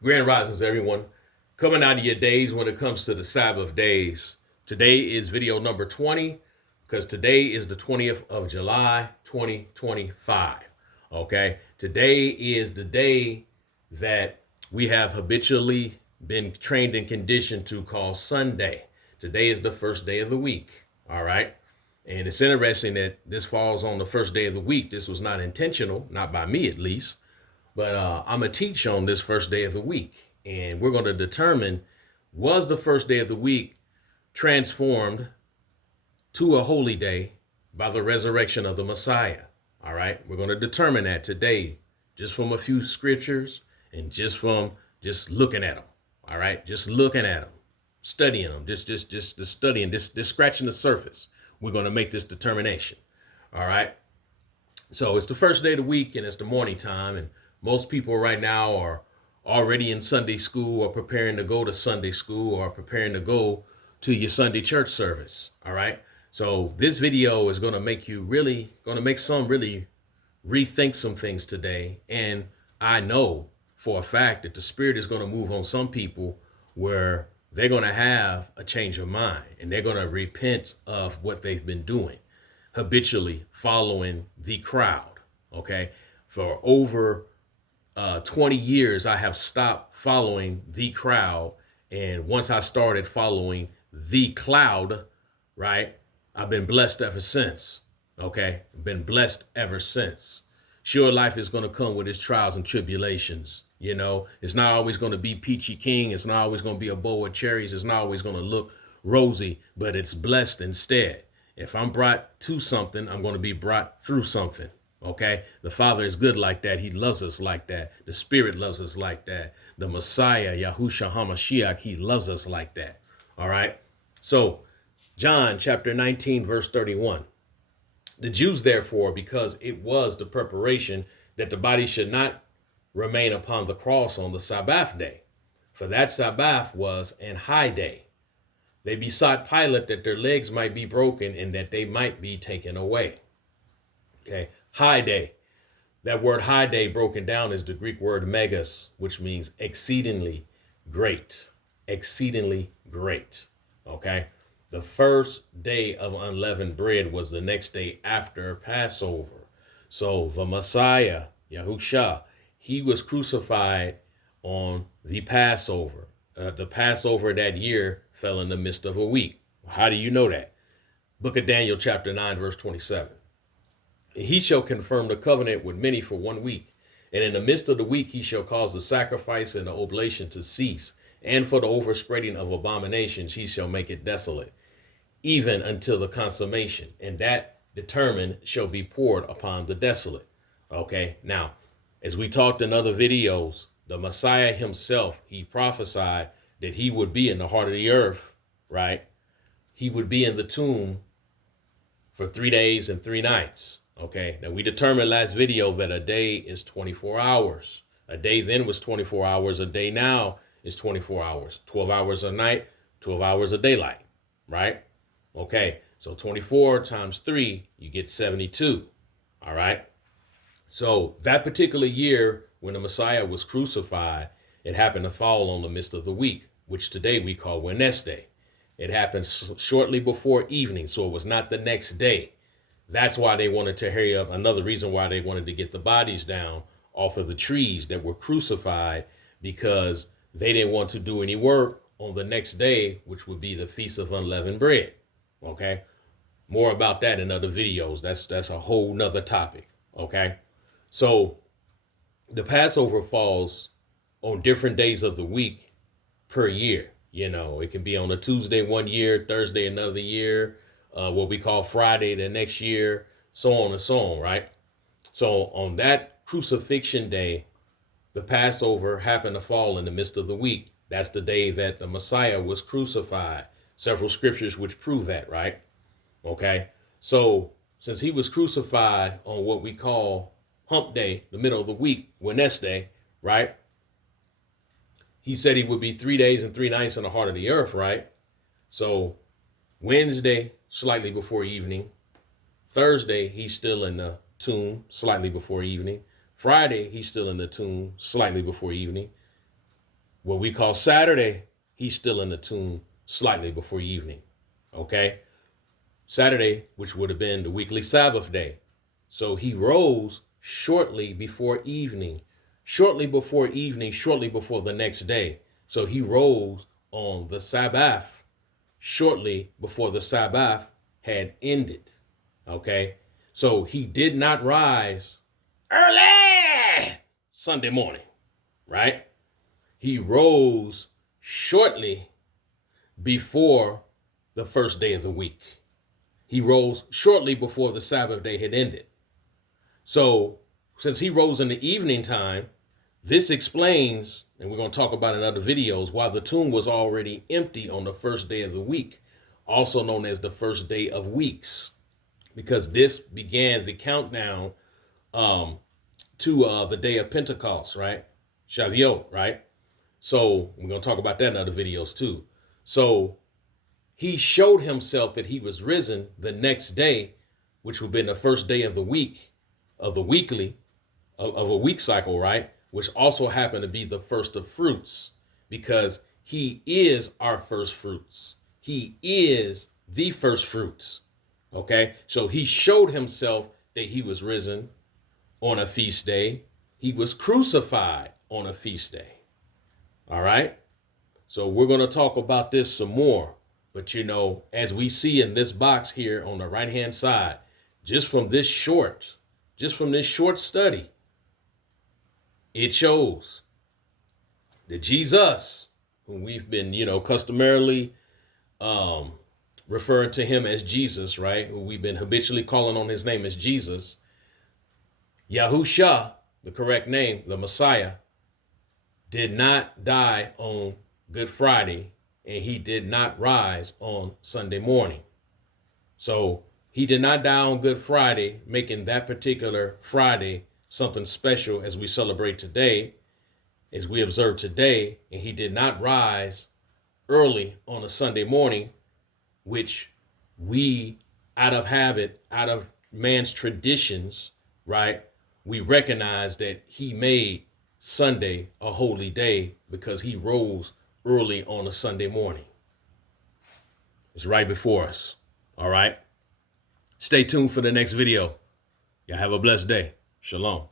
Grand risings, everyone. Coming out of your days when it comes to the Sabbath days. Today is video number 20 because today is the 20th of July, 2025. Okay. Today is the day that we have habitually been trained and conditioned to call Sunday. Today is the first day of the week. All right. And it's interesting that this falls on the first day of the week. This was not intentional, not by me at least. But I'm going to teach on this first day of the week. And we're going to determine, was the first day of the week transformed to a holy day by the resurrection of the Messiah? All right. We're going to determine that today, just from a few scriptures and just from just looking at them. All right. Just looking at them, studying them, just studying, just scratching the surface. We're going to make this determination. All right. So it's the first day of the week and it's the morning time. And most people right now are already in Sunday school or preparing to go to Sunday school or preparing to go to your Sunday church service. All right. So this video is going to make some really rethink some things today. And I know for a fact that the Spirit is going to move on some people where they're going to have a change of mind and they're going to repent of what they've been doing, habitually following the crowd. Okay. For over 20 years, I have stopped following the crowd. And once I started following the cloud, right, I've been blessed ever since. Okay. Been blessed ever since. Sure, life is going to come with its trials and tribulations. You know, it's not always going to be peachy king. It's not always going to be a bowl of cherries. It's not always going to look rosy, but it's blessed instead. If I'm brought to something, I'm going to be brought through something. Okay. The Father is good like that. He loves us like that. The Spirit loves us like that. The Messiah, Yahushua HaMashiach, he loves us like that. All right. So John chapter 19, verse 31. The Jews, therefore, because it was the preparation that the body should not remain upon the cross on the Sabbath day, for that Sabbath was an high day, they besought Pilate that their legs might be broken and that they might be taken away. Okay, high day. That word high day broken down is the Greek word megas, which means exceedingly great. Exceedingly great. Okay. The first day of unleavened bread was the next day after Passover. So the Messiah, Yahusha, he was crucified on the Passover. The Passover that year fell in the midst of a week. How do you know that? Book of Daniel, chapter 9, verse 27. He shall confirm the covenant with many for 1 week. And in the midst of the week, he shall cause the sacrifice and the oblation to cease. And for the overspreading of abominations, he shall make it desolate, even until the consummation. And that determined shall be poured upon the desolate. Okay. Now, as we talked in other videos, the Messiah himself, he prophesied that he would be in the heart of the earth, right? He would be in the tomb for 3 days and 3 nights. Okay. Now we determined last video that a day is 24 hours. A day then was 24 hours. A day now is 24 hours. 12 hours a night, 12 hours of daylight, right? Okay. So 24 times 3, you get 72. All right. So that particular year when the Messiah was crucified, it happened to fall on the midst of the week, which today we call Wednesday. It happened shortly before evening, so it was not the next day. That's why they wanted to hurry up. Another reason why they wanted to get the bodies down off of the trees that were crucified, because they didn't want to do any work on the next day, which would be the Feast of Unleavened Bread. Okay. More about that in other videos. That's a whole nother topic. Okay. So the Passover falls on different days of the week per year. You know, it can be on a Tuesday 1 year, Thursday another year, what we call Friday the next year, so on and so on, right? So on that crucifixion day, the Passover happened to fall in the midst of the week. That's the day that the Messiah was crucified. Several scriptures which prove that, right? Okay. So since he was crucified on what we call hump day, the middle of the week, Wednesday, right? He said he would be 3 days and 3 nights in the heart of the earth, right? So Wednesday, slightly before evening. Thursday, he's still in the tomb, slightly before evening. Friday, he's still in the tomb, slightly before evening. What we call Saturday, he's still in the tomb slightly before evening. Okay? Saturday, which would have been the weekly Sabbath day. So he rose shortly before evening, shortly before evening, shortly before the next day. So he rose on the Sabbath, shortly before the Sabbath had ended. Okay? So he did not rise early Sunday morning, right? He rose shortly before the first day of the week. He rose shortly before the Sabbath day had ended. So since he rose in the evening time, this explains, and we're going to talk about in other videos, why the tomb was already empty on the first day of the week, also known as the first day of weeks, because this began the countdown to the day of Pentecost, right? Shavuot, right? So we're going to talk about that in other videos too. So he showed himself that he was risen the next day, which would have been the first day of the week, of the weekly, of a week cycle, right? Which also happened to be the first of fruits, because he is our first fruits. He is the first fruits. Okay. So he showed himself that he was risen on a feast day. He was crucified on a feast day. All right. So we're going to talk about this some more. But, you know, as we see in this box here on the right hand side, just from this short study, it shows that Jesus, whom we've been, you know, customarily referring to him as Jesus, right? Who we've been habitually calling on his name as Jesus, Yahusha, the correct name, the Messiah, did not die on Good Friday, and he did not rise on Sunday morning. So he did not die on Good Friday, making that particular Friday something special as we celebrate today, as we observe today. And he did not rise early on a Sunday morning, which we, out of habit, out of man's traditions, right, we recognize that he made Sunday a holy day because he rose early on a Sunday morning. It's right before us. All right. Stay tuned for the next video. Y'all have a blessed day. Shalom.